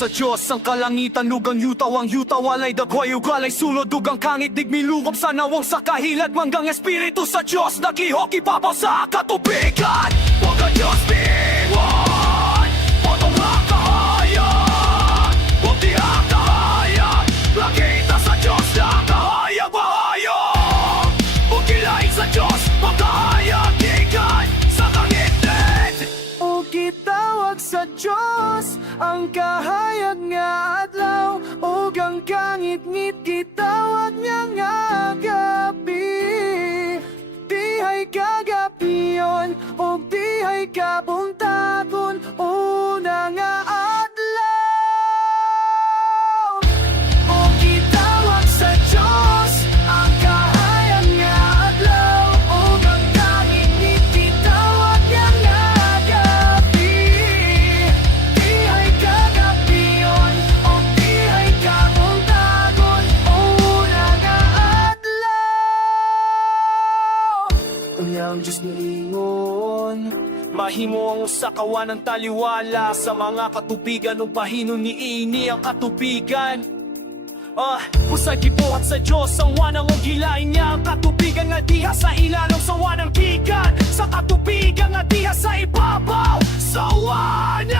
sa Diyos ang kalangitan nugang yutaw ang yutaw walay dagway ugalay sulod dugang kangit digmilukop sa nawang sa kahilad manggang espiritu sa Diyos nagihok ibabaw sa katubigan huwag ang Diyos biwan potong makahayag huwag di ang kahayag lakita sa Diyos na kahayag mahayag huwag kilain sa Diyos makahayag ikan sa kangitid O gitawag sa Diyos ang kahayag nga adlaw o ang kangit-ngit gitawag niya nga gabi. Dihay kagapiyon o dihay kabuntagon una nga adlaw. O gitawag sa Diyos ang kahayag nga adlaw o ang kangit-ngit gitawag niya nga gabi. Dihay kagapiyon o dihay kabuntagon una nga adlaw. Unyang Diyos nilingon mahimo ang usakawan ng taliwala sa mga katubigan ng pahino ni ini ang katubigan. Usay gibuhat sa Diyos ang wanang o gilain niya ang katubigan nga diha sa ilalong sa wanang gikan sa katubigan nga diha sa ibabaw sa wana.